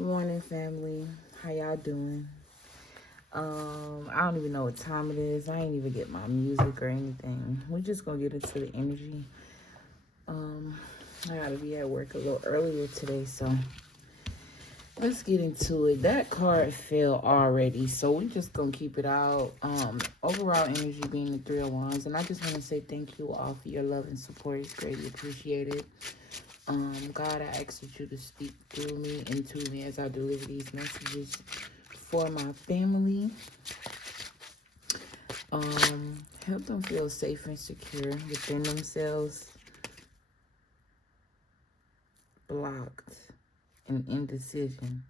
Good morning, family. How y'all doing? I don't even know what time it is. I ain't even get my music or anything. We're just gonna get into the energy. I gotta be at work a little earlier today, so let's get into it. That card fell already, so we're just gonna keep it out. Overall energy being the Three of Wands, and I just want to say thank you all for your love and support. It's greatly appreciated. God, I ask that you to speak through me and to me as I deliver these messages for my family. Help them feel safe and secure within themselves, blocked and indecision.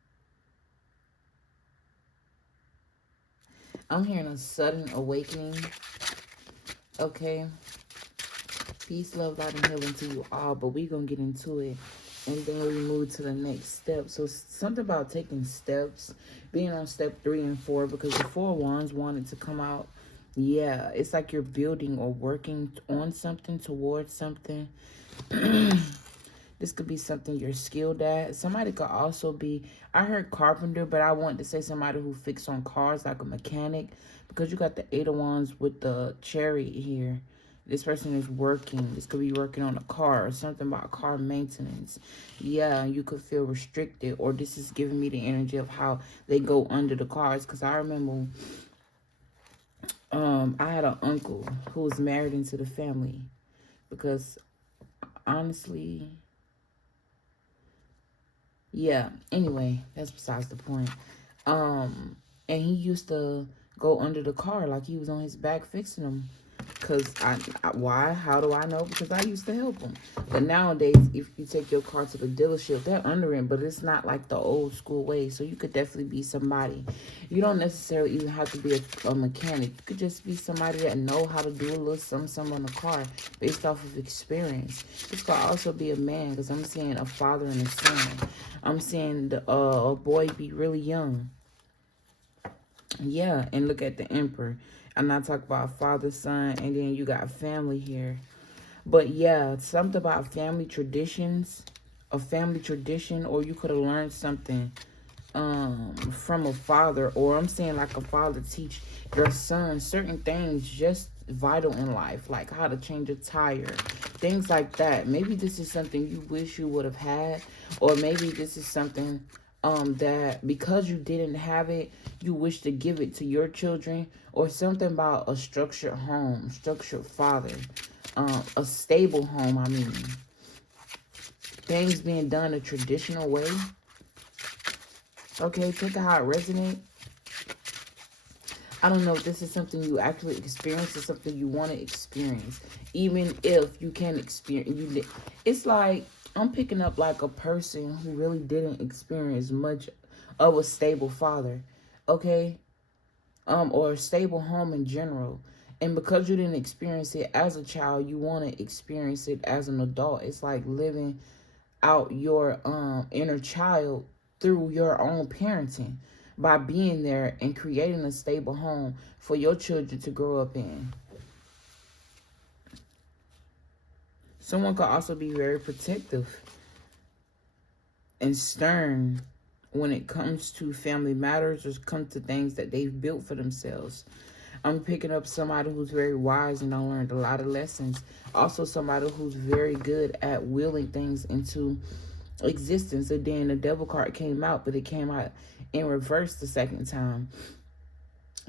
I'm hearing a sudden awakening. Okay. Peace, love, light, and healing to you all, but we're going to get into it, and then we move to the next step. So something about taking steps, being on step 3 and 4, because the Four of Wands wanted to come out. Yeah, it's like you're building or working on something, towards something. This could be something you're skilled at. Somebody could also be, I heard carpenter, but I wanted to say somebody who fixes on cars, like a mechanic, because you got the Eight of Wands with the chariot here. This person is working. This could be working on a car or something about car maintenance. Yeah, you could feel restricted, or this is giving me the energy of how they go under the cars. Because I remember I had an uncle who was married into the family. Because honestly, yeah, anyway, that's besides the point. And he used to go under the car like he was on his back fixing them. Because why? How do I know? Because I used to help them. But nowadays, if you take your car to the dealership, they're under it, but it's not like the old school way. So you could definitely be somebody. You don't necessarily even have to be a mechanic. You could just be somebody that know how to do a little something on the car based off of experience. This could also be a man, because I'm seeing a father and a son. I'm seeing a boy be really young. Yeah, and look at the Emperor. I'm not talking about father, son, and then you got family here. But yeah, something about family traditions, a family tradition, or you could have learned something from a father, or I'm saying like a father teach your son certain things just vital in life, like how to change a tire, things like that. Maybe this is something you wish you would have had, or maybe this is something that because you didn't have it, you wish to give it to your children, or something about a structured home, structured father, a stable home. I mean, things being done a traditional way. Okay, take it how it resonates. I don't know if this is something you actually experience or something you want to experience. Even if you can experience, it's like I'm picking up like a person who really didn't experience much of a stable father, okay? Or a stable home in general. And because you didn't experience it as a child, you want to experience it as an adult. It's like living out your inner child through your own parenting, by being there and creating a stable home for your children to grow up in. Someone could also be very protective and stern when it comes to family matters or comes to things that they've built for themselves. I'm picking up somebody who's very wise and I learned a lot of lessons. Also somebody who's very good at willing things into existence. And then the devil card came out, but it came out in reverse the second time.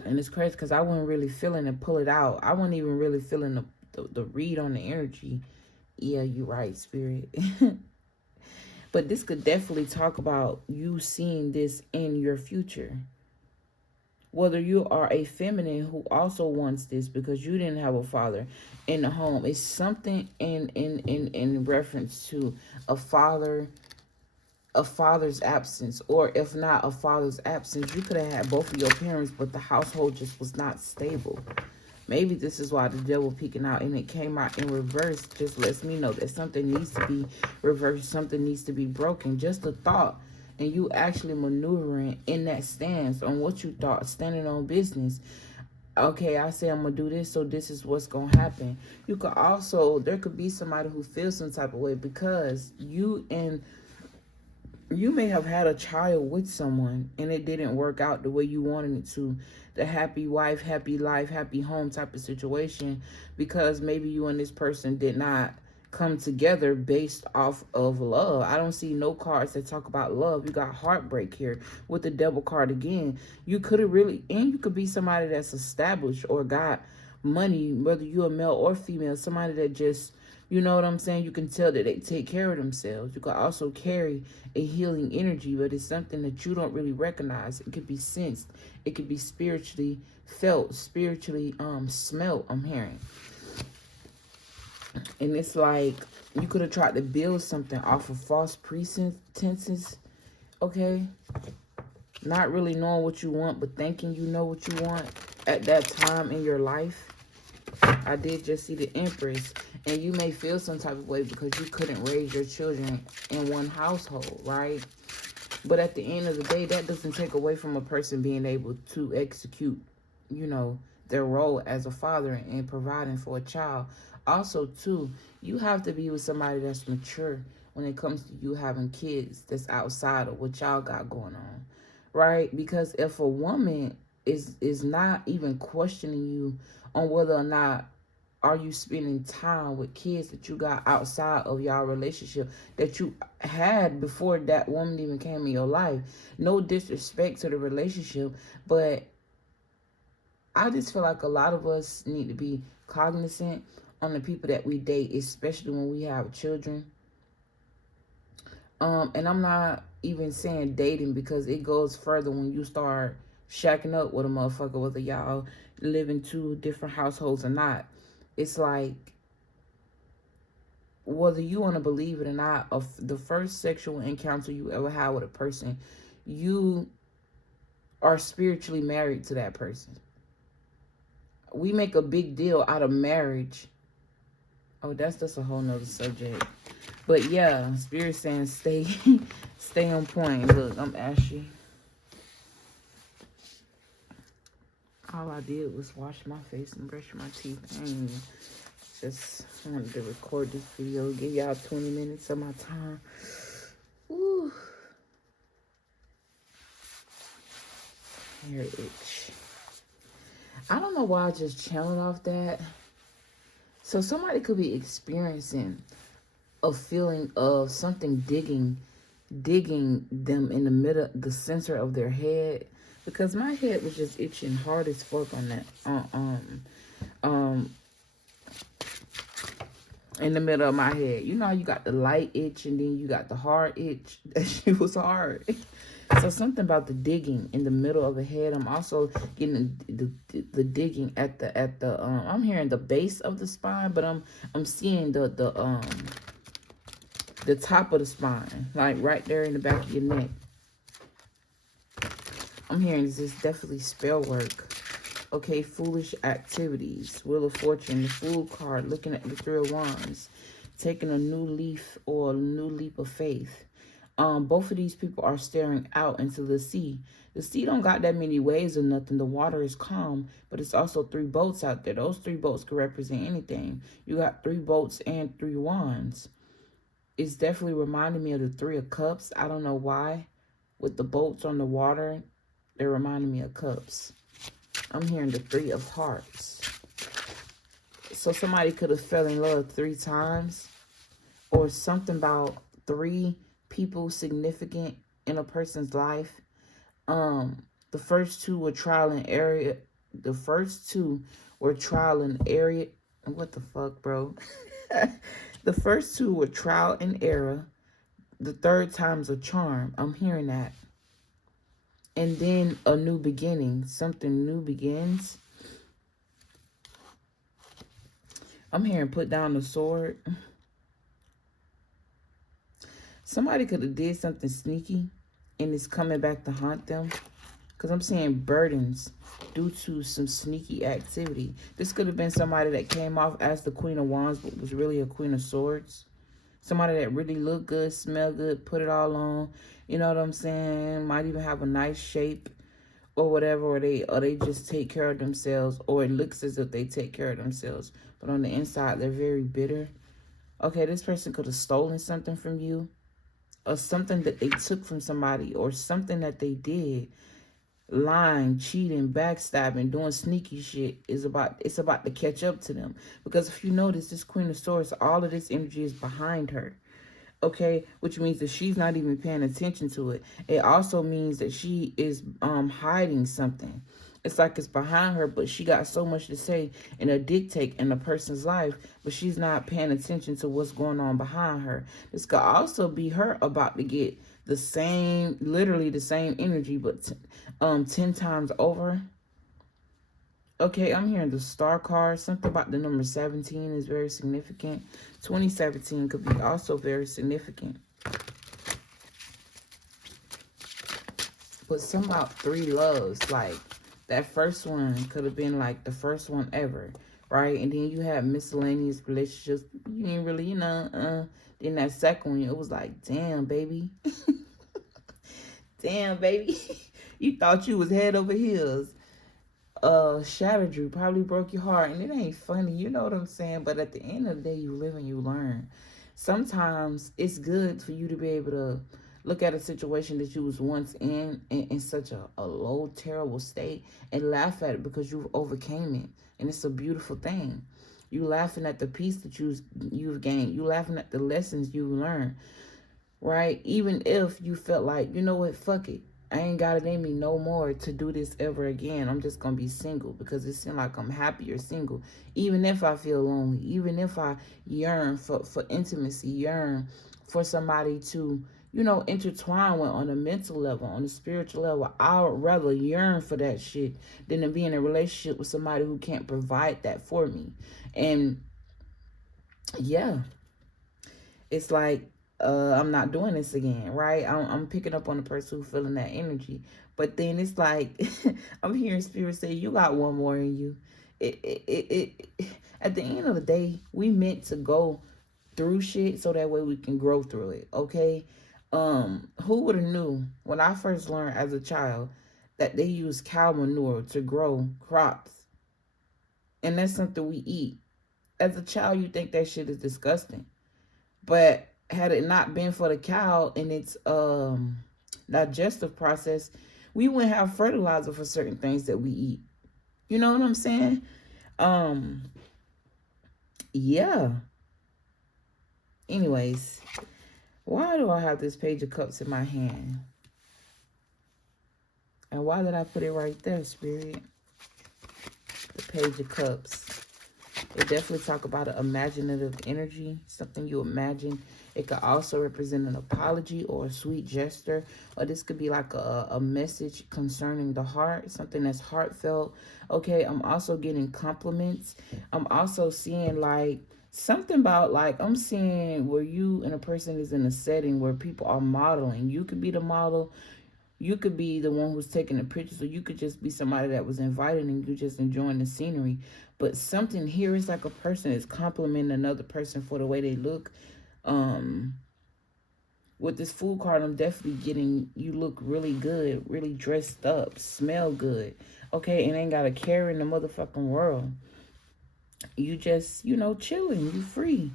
And it's crazy because I wasn't really feeling to pull it out. I wasn't even really feeling the read on the energy. Yeah, you're right, Spirit. But this could definitely talk about you seeing this in your future. Whether you are a feminine who also wants this because you didn't have a father in the home. It's something in reference to a father's absence, or if not a father's absence, you could have had both of your parents, but the household just was not stable. Maybe this is why the devil peeking out and it came out in reverse. Just lets me know that something needs to be reversed, something needs to be broken. Just a thought, and you actually maneuvering in that stance on what you thought, standing on business. Okay, I say I'm gonna do this, so this is what's gonna happen. You could also, there could be somebody who feels some type of way because you and You may have had a child with someone and it didn't work out the way you wanted it to. The happy wife, happy life, happy home type of situation, because maybe you and this person did not come together based off of love. I don't see no cards that talk about love. You got heartbreak here with the devil card again. You could have really, and you could be somebody that's established or got money, whether you're a male or female, somebody that just, you know what I'm saying? You can tell that they take care of themselves. You can also carry a healing energy, but it's something that you don't really recognize. It could be sensed. It could be spiritually felt, spiritually smelt, I'm hearing. And it's like you could have tried to build something off of false pretenses, okay? Not really knowing what you want, but thinking you know what you want at that time in your life. I did just see the Empress, and you may feel some type of way because you couldn't raise your children in one household, right? But at the end of the day, that doesn't take away from a person being able to execute, you know, their role as a father and providing for a child. Also, too, you have to be with somebody that's mature when it comes to you having kids that's outside of what y'all got going on, right? Because if a woman is not even questioning you on whether or not are you spending time with kids that you got outside of y'all relationship that you had before that woman even came in your life. No disrespect to the relationship, but I just feel like a lot of us need to be cognizant on the people that we date, especially when we have children. And I'm not even saying dating because it goes further when you start shacking up with a motherfucker, whether y'all live in two different households or not. It's like, whether you want to believe it or not, of the first sexual encounter you ever had with a person, you are spiritually married to that person. We make a big deal out of marriage. Oh, that's just a whole nother subject. But yeah, Spirit saying stay on point. Look, I'm ashy. All I did was wash my face and brush my teeth. I ain't just wanted to record this video, give y'all 20 minutes of my time. Ooh. Hair itch. I don't know why I just channeled off that. So somebody could be experiencing a feeling of something digging them in the middle, the center of their head, because my head was just itching hard as fuck on that. In the middle of my head, you know, you got the light itch and then you got the hard itch. That shit was hard. So something about the digging in the middle of the head. I'm also getting the digging at the I'm hearing the base of the spine, but I'm seeing the top of the spine, like right there in the back of your neck. I'm hearing this is definitely spell work. Okay, foolish activities. Wheel of Fortune, the Fool card, looking at the Three of Wands, taking a new leaf or a new leap of faith. Both of these people are staring out into the sea. The sea don't got that many waves or nothing. The water is calm, but it's also 3 boats out there. Those 3 boats could represent anything. You got 3 boats and 3 wands. It's definitely reminding me of the 3 of Cups. I don't know why. With the boats on the water, they're reminding me of cups. I'm hearing the 3 of Hearts. So somebody could have fell in love 3 times, or something about 3 people significant in a person's life. The first 2 were trial and error. The first 2 were trial and error. What the fuck, bro? The first 2 were trial and error. The third time's a charm. I'm hearing that. And then a new beginning. Something new begins. I'm hearing put down the sword. Somebody could have did something sneaky and it's coming back to haunt them. Because I'm seeing burdens due to some sneaky activity. This could have been somebody that came off as the Queen of Wands but was really a Queen of Swords. Somebody that really looked good, smelled good, put it all on. You know what I'm saying? Might even have a nice shape or whatever. Or they just take care of themselves. Or it looks as if they take care of themselves. But on the inside, they're very bitter. Okay, this person could have stolen something from you. or something that they took from somebody, or something that they did, lying, cheating, backstabbing, doing sneaky shit, it's about to catch up to them. Because if you notice, this Queen of Swords, all of this energy is behind her. Okay, which means that she's not even paying attention to it. It also means that she is hiding something. It's like it's behind her, but she got so much to say and a dictate in a person's life, but she's not paying attention to what's going on behind her. This could also be her about to get the same, literally the same energy, but 10 times over. Okay, I'm hearing the star card. Something about the number 17 is very significant. 2017 could be also very significant. But some about 3 loves, like that first one could have been like the first one ever, right? And then you had miscellaneous relationships. You ain't really, you know, then that second one, it was like, damn, baby. Damn, baby. You thought you was head over heels. Shattered you, probably broke your heart, and it ain't funny, you know what I'm saying? But at the end of the day, you live and you learn. Sometimes it's good for you to be able to look at a situation that you was once in such a low, terrible state, and laugh at it because you've overcame it, and it's a beautiful thing. You laughing at the peace that you've gained. You laughing at the lessons you learned, right? Even if you felt like, you know what, fuck it, I ain't got it in me no more to do this ever again. I'm just going to be single because it seems like I'm happier single. Even if I feel lonely, even if I yearn for intimacy, yearn for somebody to, you know, intertwine with on a mental level, on a spiritual level, I would rather yearn for that shit than to be in a relationship with somebody who can't provide that for me. And yeah, it's like, I'm not doing this again, right? I'm picking up on the person who's feeling that energy. But then it's like, I'm hearing spirit say, you got one more in you. At the end of the day, we meant to go through shit so that way we can grow through it, okay? Who would have knew when I first learned as a child that they use cow manure to grow crops? And that's something we eat. As a child, you think that shit is disgusting. But had it not been for the cow and its digestive process, we wouldn't have fertilizer for certain things that we eat. You know what I'm saying? Yeah. Anyways, why do I have this Page of Cups in my hand? And why did I put it right there, Spirit? The Page of Cups. It definitely talk about an imaginative energy, something you imagine. It could also represent an apology or a sweet gesture, or this could be like a message concerning the heart, something that's heartfelt. Okay, I'm also getting compliments. I'm also seeing like something about like, I'm seeing where you and a person is in a setting where people are modeling. You could be the model. You could be the one who's taking the pictures, or you could just be somebody that was invited and you just enjoying the scenery. But something here is like a person is complimenting another person for the way they look. With this Fool card, I'm definitely getting, you look really good, really dressed up, smell good. Okay, and ain't got a care in the motherfucking world. You just, you know, chilling, you free.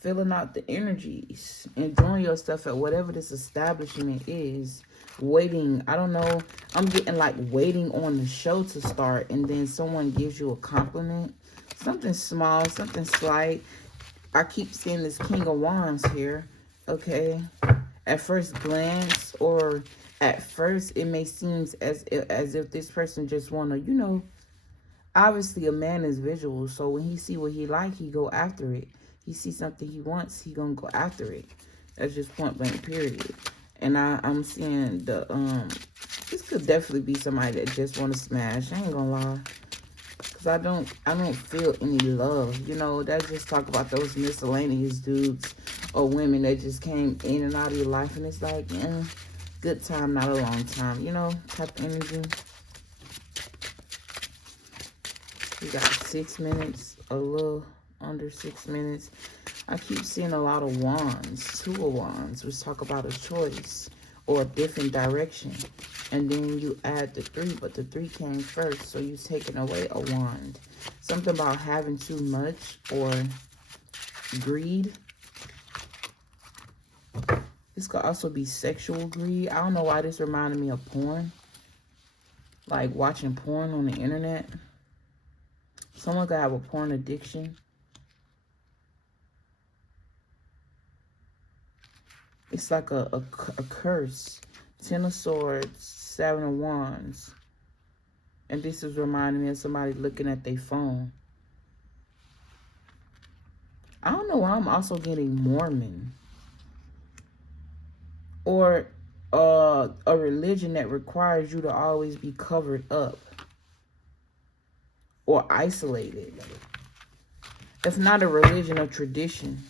Filling out the energies, enjoying your stuff at whatever this establishment is. Waiting, I don't know, I'm getting like waiting on the show to start, and then someone gives you a compliment, something small, something slight. I keep seeing this King of Wands here. Okay, at first glance, or at first it may seem as if this person just want to, you know, obviously a man is visual, so when he see what he like, he go after it. He sees something he wants, he gonna go after it. That's just point blank, period. And I'm seeing the this could definitely be somebody that just want to smash. I ain't gonna lie, cause I don't feel any love. You know, that just talk about those miscellaneous dudes or women that just came in and out of your life, and it's like, good time, not a long time. You know, type of energy. We got 6 minutes, a little under 6 minutes. I keep seeing a lot of wands, 2 of wands, which talk about a choice or a different direction. And then you add the 3, but the 3 came first, so you're taking away a wand. Something about having too much or greed. This could also be sexual greed. I don't know why this reminded me of porn. Like watching porn on the internet. Someone could have a porn addiction. It's like a curse. 10 of Swords, 7 of Wands. And this is reminding me of somebody looking at their phone. I don't know why I'm also getting Mormon. Or a religion that requires you to always be covered up. Or isolated. It's not a religion or tradition.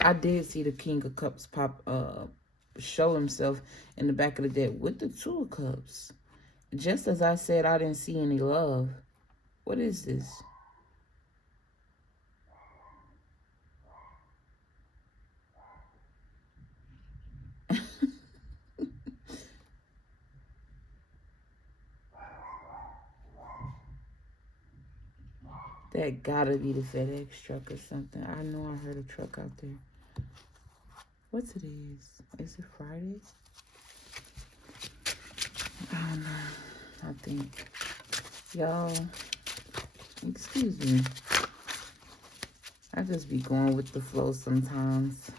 I did see the King of Cups show himself in the back of the deck with the 2 of Cups. Just as I said, I didn't see any love. What is this? That gotta be the FedEx truck or something. I know I heard a truck out there. What's it is? Is it Friday? I don't know. I think. Y'all, excuse me. I just be going with the flow sometimes.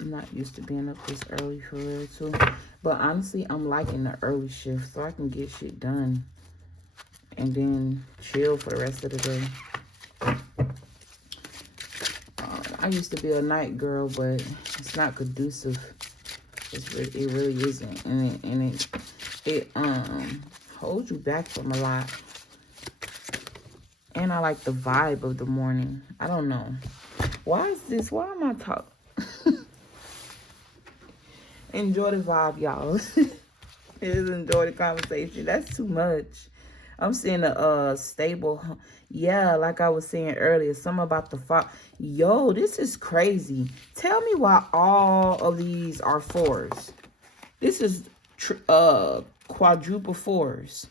I'm not used to being up this early for real too. But honestly, I'm liking the early shift so I can get shit done. And then chill for the rest of the day. I used to be a night girl, but it's not conducive. It really isn't. And it holds you back from a lot. And I like the vibe of the morning. I don't know. Why is this? Why am I talking? Enjoy the vibe, y'all. Just enjoy the conversation. That's too much. I'm seeing a stable. Yeah, like I was saying earlier, something about the fire. Yo, this is crazy. Tell me why all of these are 4s. This is quadruple 4s.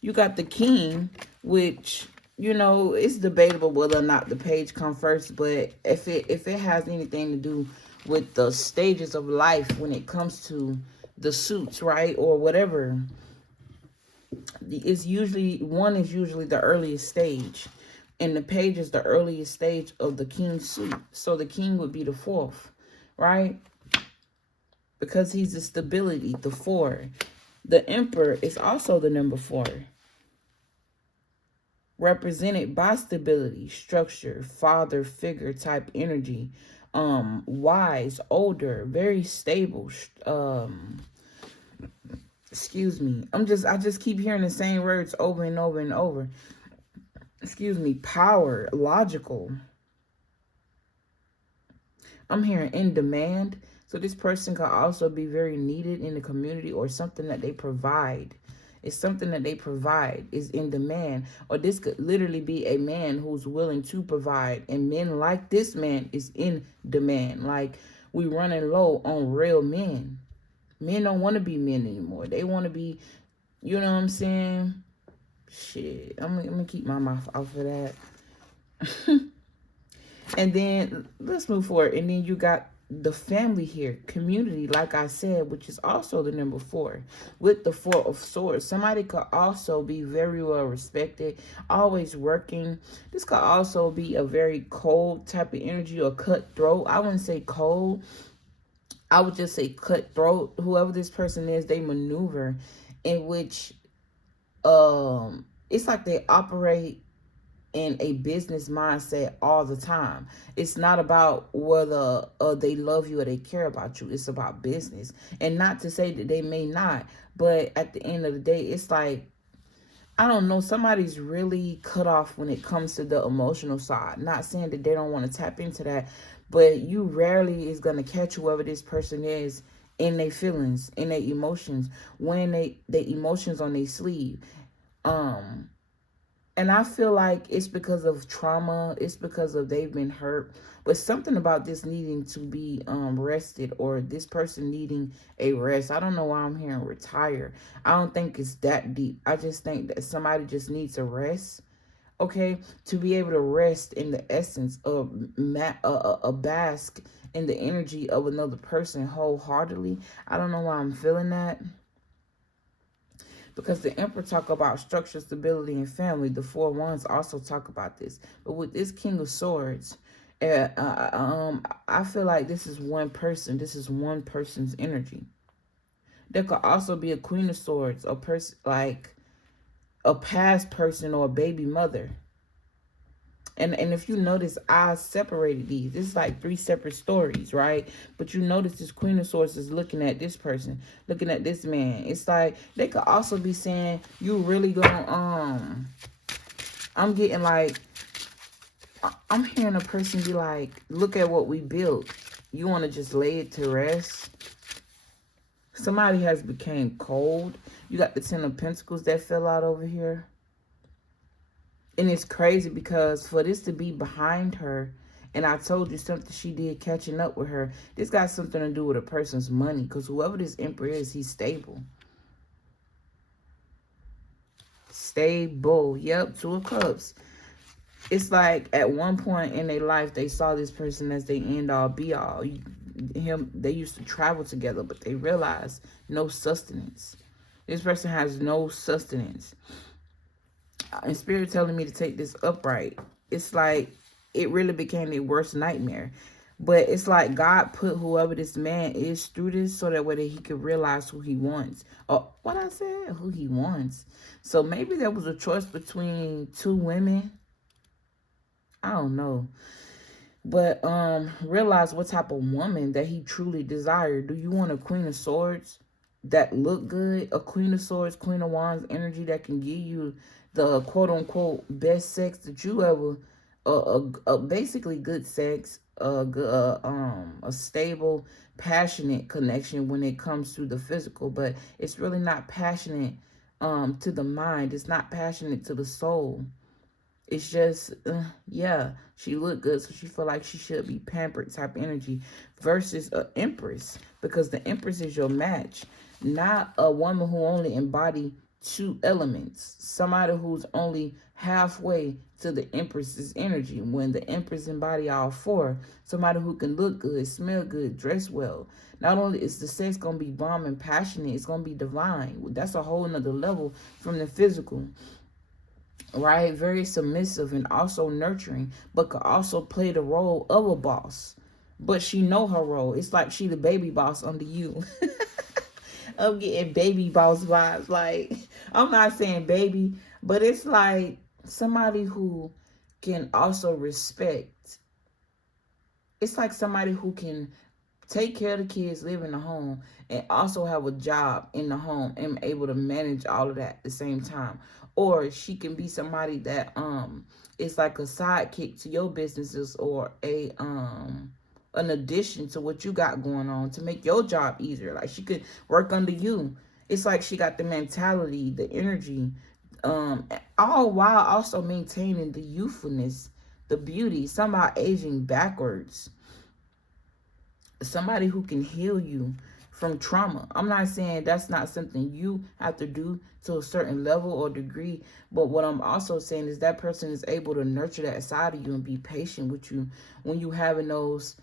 You got the King, which, you know, it's debatable whether or not the page come first, but if it has anything to do with the stages of life when it comes to the suits, right, or whatever, it's usually, 1 is usually the earliest stage, and the page is the earliest stage of the King's suit. So the King would be the 4th, right? Because he's the stability, the 4. The Emperor is also the number 4. Represented by stability, structure, father figure type energy, wise, older, very stable, excuse me. I just keep hearing the same words over and over and over. Excuse me. Power, logical. I'm hearing in demand. So this person could also be very needed in the community, or something that they provide. It's something that they provide is in demand. Or this could literally be a man who's willing to provide. And men like this man is in demand. Like, we running low on real men. Men don't want to be men anymore. They want to be, you know what I'm saying? Shit, I'm going to keep my mouth out for that. And then, let's move forward. And then you got the family here. Community, like I said, which is also the number 4. With the 4 of Swords. Somebody could also be very well respected. Always working. This could also be a very cold type of energy, or cutthroat. I wouldn't say cold. I would just say cutthroat. Whoever this person is, they maneuver in which it's like they operate in a business mindset all the time. It's not about whether they love you or they care about you. It's about business. And not to say that they may not, but at the end of the day, it's like, I don't know, somebody's really cut off when it comes to the emotional side. Not saying that they don't want to tap into that, but you rarely is going to catch whoever this person is in their feelings, in their emotions, when they emotions on their sleeve. And I feel like it's because of trauma. It's because of they've been hurt. But something about this needing to be rested, or this person needing a rest. I don't know why I'm hearing retire. I don't think it's that deep. I just think that somebody just needs a rest, okay, to be able to rest in the essence of bask in the energy of another person wholeheartedly. I don't know why I'm feeling that. Because the Emperor talk about structure, stability, and family. The Four Wands also talk about this. But with this King of Swords, I feel like this is one person. This is one person's energy. There could also be a Queen of Swords, a person like a past person or a baby mother. And if you notice, I separated these. This is like 3 separate stories, right? But you notice this Queen of Swords is looking at this person, looking at this man. It's like they could also be saying, you really gonna, I'm getting like, I'm hearing a person be like, look at what we built. You want to just lay it to rest? Somebody has became cold. You got the 10 of Pentacles that fell out over here. And it's crazy because for this to be behind her, and I told you something she did catching up with her, this got something to do with a person's money. Because whoever this Emperor is, he's stable. Stable. Yep, 2 of Cups. It's like at one point in their life, they saw this person as their end-all, be-all. They used to travel together, but they realized no sustenance. This person has no sustenance. And Spirit telling me to take this upright. It's like it really became their worst nightmare. But it's like God put whoever this man is through this so that way that he could realize who he wants. Oh, what I said? Who he wants. So maybe there was a choice between 2 women. I don't know. But realize what type of woman that he truly desired. Do you want a Queen of Swords that look good? A Queen of Swords, Queen of Wands energy that can give you the quote-unquote best sex that you ever, basically good sex, a stable, passionate connection when it comes to the physical, but it's really not passionate to the mind. It's not passionate to the soul. It's just, yeah, she look good, so she feel like she should be pampered type energy versus an Empress, because the Empress is your match, not a woman who only embody 2 elements. Somebody who's only halfway to the Empress's energy when the Empress embody all 4. Somebody who can look good, smell good, dress well. Not only is the sex going to be bomb and passionate, it's going to be divine. That's a whole nother level from the physical. Right? Very submissive and also nurturing, but could also play the role of a boss. But she know her role. It's like she the baby boss under you. I'm getting baby boss vibes. Like, I'm not saying baby, but it's like somebody who can also respect. It's like somebody who can take care of the kids, live in the home, and also have a job in the home and able to manage all of that at the same time. Or she can be somebody that is like a sidekick to your businesses, or an addition to what you got going on to make your job easier. Like she could work under you. It's like she got the mentality, the energy, all while also maintaining the youthfulness, the beauty, somehow aging backwards. Somebody who can heal you from trauma. I'm not saying that's not something you have to do to a certain level or degree, but what I'm also saying is that person is able to nurture that side of you and be patient with you when you having those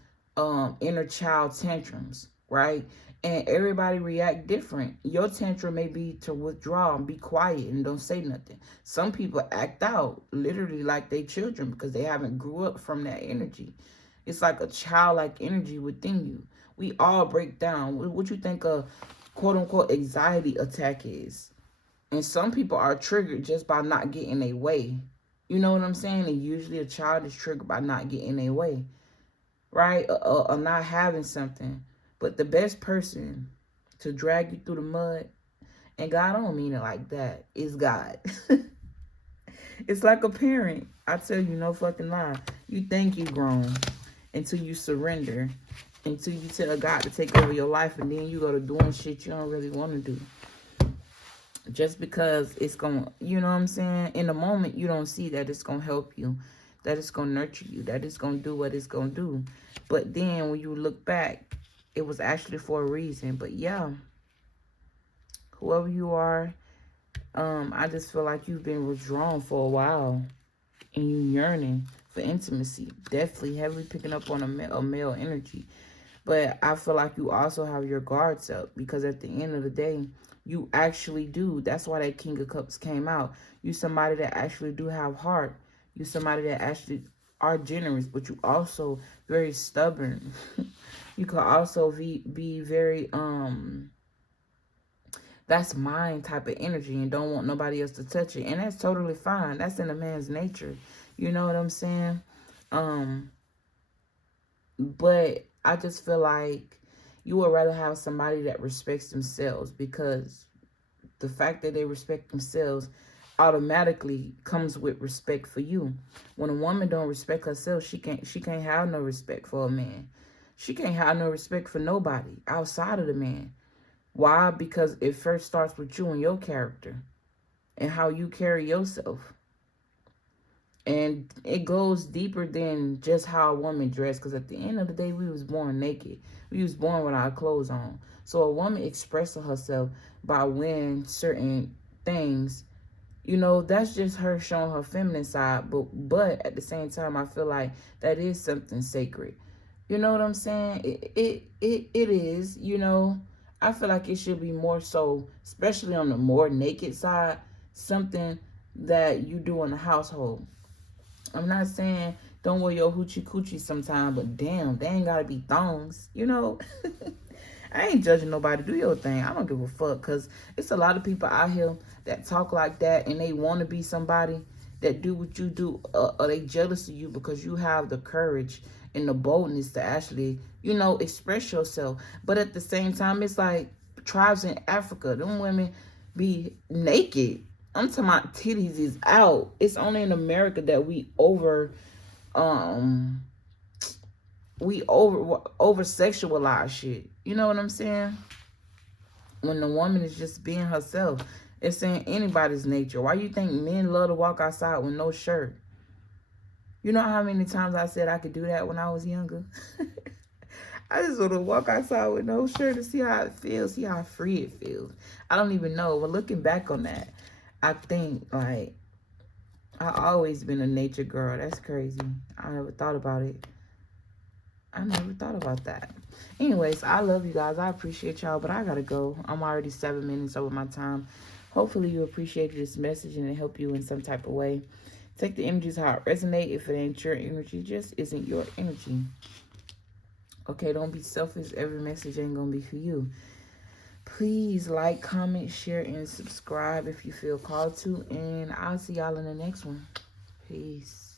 inner child tantrums, right? And everybody react different. Your tantrum may be to withdraw and be quiet and don't say nothing. Some people act out literally like they children because they haven't grew up from that energy. It's like a childlike energy within you. We all break down. What you think a quote-unquote anxiety attack is. And some people are triggered just by not getting their way. You know what I'm saying? And usually a child is triggered by not getting their way. Right? Or not having something. But the best person to drag you through the mud, and God don't mean it like that, is God. It's like a parent. I tell you, no fucking lie. You think you grown until you surrender, until you tell God to take over your life, and then you go to doing shit you don't really want to do. Just because it's going to, you know what I'm saying? In the moment, you don't see that it's going to help you, that it's going to nurture you, that it's going to do what it's going to do. But then when you look back, it was actually for a reason. But yeah, whoever you are, I just feel like you've been withdrawn for a while. and you yearning for intimacy. Definitely heavily picking up on a male energy. But I feel like you also have your guards up, because at the end of the day, you actually do. That's why that King of Cups came out. You somebody that actually do have heart. You somebody that actually are generous, but you also very stubborn. You could also be very that's mine type of energy and don't want nobody else to touch it. And that's totally fine. That's in a man's nature. You know what I'm saying? But I just feel like you would rather have somebody that respects themselves, because the fact that they respect themselves automatically comes with respect for you. When a woman don't respect herself, she can't have no respect for a man. She can't have no respect for nobody outside of the man. Why? Because it first starts with you and your character and how you carry yourself. And it goes deeper than just how a woman dressed, because at the end of the day, we was born naked. We was born with our clothes on. So a woman expressing herself by wearing certain things, you know, that's just her showing her feminine side. But at the same time, I feel like that is something sacred. You know what I'm saying? It is, you know. I feel like it should be more so, especially on the more naked side, something that you do in the household. I'm not saying don't wear your hoochie coochie sometime, but damn, they ain't gotta be thongs, you know? I ain't judging nobody. Do your thing. I don't give a fuck, because it's a lot of people out here that talk like that and they want to be somebody that do what you do, or they jealous of you because you have the courage and the boldness to actually, you know, express yourself. But at the same time, it's like tribes in Africa, them women be naked. I'm talking about titties is out. It's only in America that we over sexualize shit. You know what I'm saying? When the woman is just being herself. It's in anybody's nature. Why you think men love to walk outside with no shirt? You know how many times I said I could do that when I was younger? I just want to walk outside with no shirt to see how it feels, see how free it feels. I don't even know. But looking back on that, I think, like, I always been a nature girl. That's crazy. I never thought about it. I never thought about that. Anyways, I love you guys. I appreciate y'all, but I gotta go. I'm already 7 minutes over my time. Hopefully you appreciated this message and it helped you in some type of way. Take the energies how it resonate. If it ain't your energy, just isn't your energy. Okay, don't be selfish. Every message ain't gonna be for you. Please like, comment, share, and subscribe if you feel called to. And I'll see y'all in the next one. Peace.